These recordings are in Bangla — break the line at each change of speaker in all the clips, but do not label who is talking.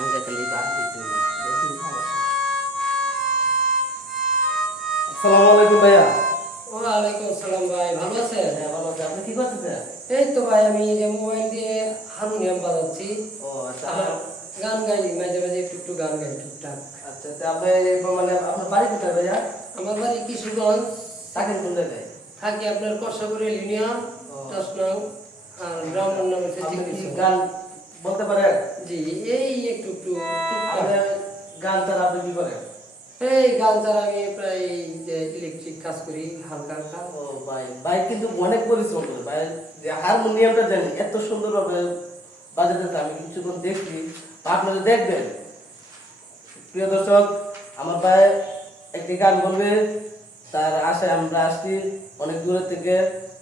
Jadi সমস্যা আসসালামু আলাইকুম ভাইয়া।
ওয়ালাইকুম আসসালাম ভাই ভালো আছেন?
হ্যাঁ ভালো আছি। আপনি কি করতেছেন
এই তো ভাই আমি যে মোবাইল দিয়ে হারমোনিয়াম বাজাচ্ছি।
ও আচ্ছা।
গান গাই মাঝে মাঝে একটু একটু গান গাই টুকটাক।
আচ্ছা তা আপনি মানে আপনার বাড়ি কোথায় ভাইয়া?
আমার বাড়ি কিশোরগঞ্জ।
থাকেন কোন জায়গায়?
থাকি আপনার কষ্টপুরে ইউনিয়ন দশ নং আর গ্রামের নাম হচ্ছে
গান বলতে পারেন?
জি এই
গান তার আপনি কি করেন?
এই গান আমি প্রায় ইলেকট্রিক কাজ করি হালকা হালকা।
ও ভাই ভাই কিন্তু অনেক পরিশ্রম করে। ভাই যে হারমোনিয়ামটা জানি এত সুন্দরভাবে বাজাতে আমি কিছুক্ষণ দেখছি। আপনারা দেখবেন। প্রিয় দর্শক আমার ভাই একটি গান বলবে তার আশায় আমরা আসছি অনেক দূরে থেকে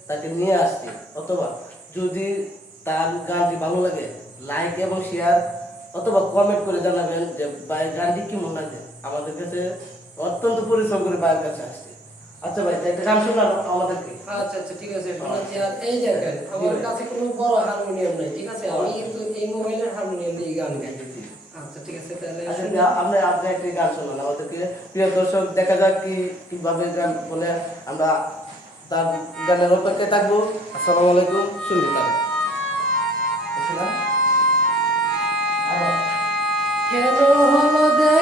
তাকে নিয়ে আসছি। অথবা যদি তার গানটি ভালো লাগে লাইক এবং শেয়ার অথবা কমেন্ট করে জানাবেন যে ভাই গানটি কেমন লাগে আমাদের কাছে অত্যন্ত পরিশ্রম করে ভাইয়ের কাছে আসছে। আচ্ছা ভাই একটা গান শোনান আমাদেরকে?
আচ্ছা আচ্ছা ঠিক আছে এই জায়গায় আমার কাছে কোনো বড় হারমোনিয়াম নাই ঠিক আছে? আমি কিন্তু এই মোবাইলের হারমোনিয়াম দিয়ে গান গাই। আচ্ছা ঠিক আছে তাহলে
আচ্ছা। আপনি আপনি গান শোনান আমাদেরকে প্রিয় দর্শক দেখা যাক কি কীভাবে গান বলে আমরা তার গানের অপেক্ষায় থাকব। আসসালামু আলাইকুম শোনান
কেন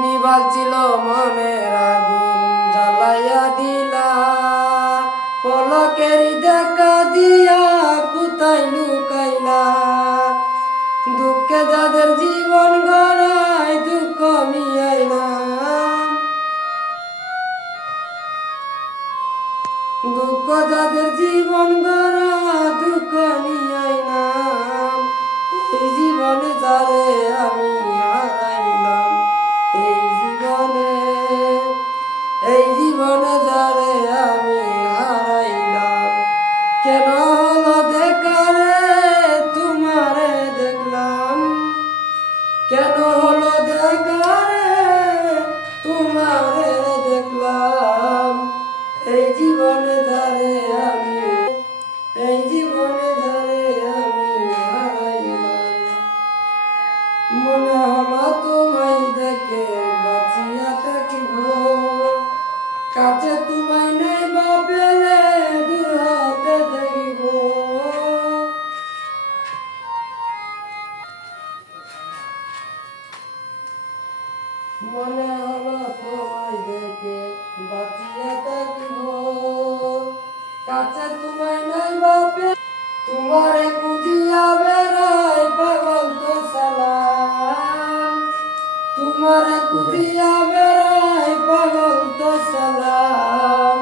নিবাল ছিল মনের আগুন, জ্বালাইয়া দিলা। পলকের দেখা দিয়া কোথায় লুকাইলা? দুঃখে যাদের জীবন গড়ায় দুঃখ মিয়াই না দুঃখ যাদের জীবন গড়া কেন হলো দেখা তোমারে দেখলাম। জীবনে ধারে আমি, এই জীবনে ধারে আমি হারাইলাম। মনে হলো মনে হলো তোমায় দেখে, বাঁচিয়া থাকিব কাছে তোমায় নাই বাপে তোমারে বুঝিয়া বেড়াই পাগল তো সালাম। তোমারে বুঝিয়া বেড়াই পাগল তো সালাম।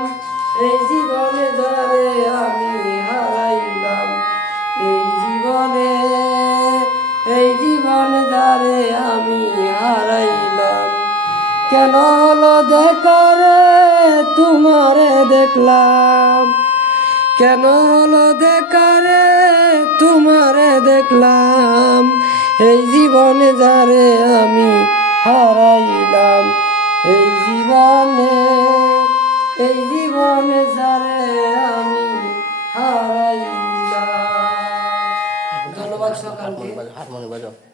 এই জীবনে ধরে আমি কেন হলো দেখারে তোমারে দেখলাম। কেন হলো দেখারে তোমারে দেখলাম। এই জীবনে যারে আমি হারাইলাম। এই জীবনে এই জীবনে যারে আমি হারাইলাম। ধন্যবাদ
হারমোনি বাজাও।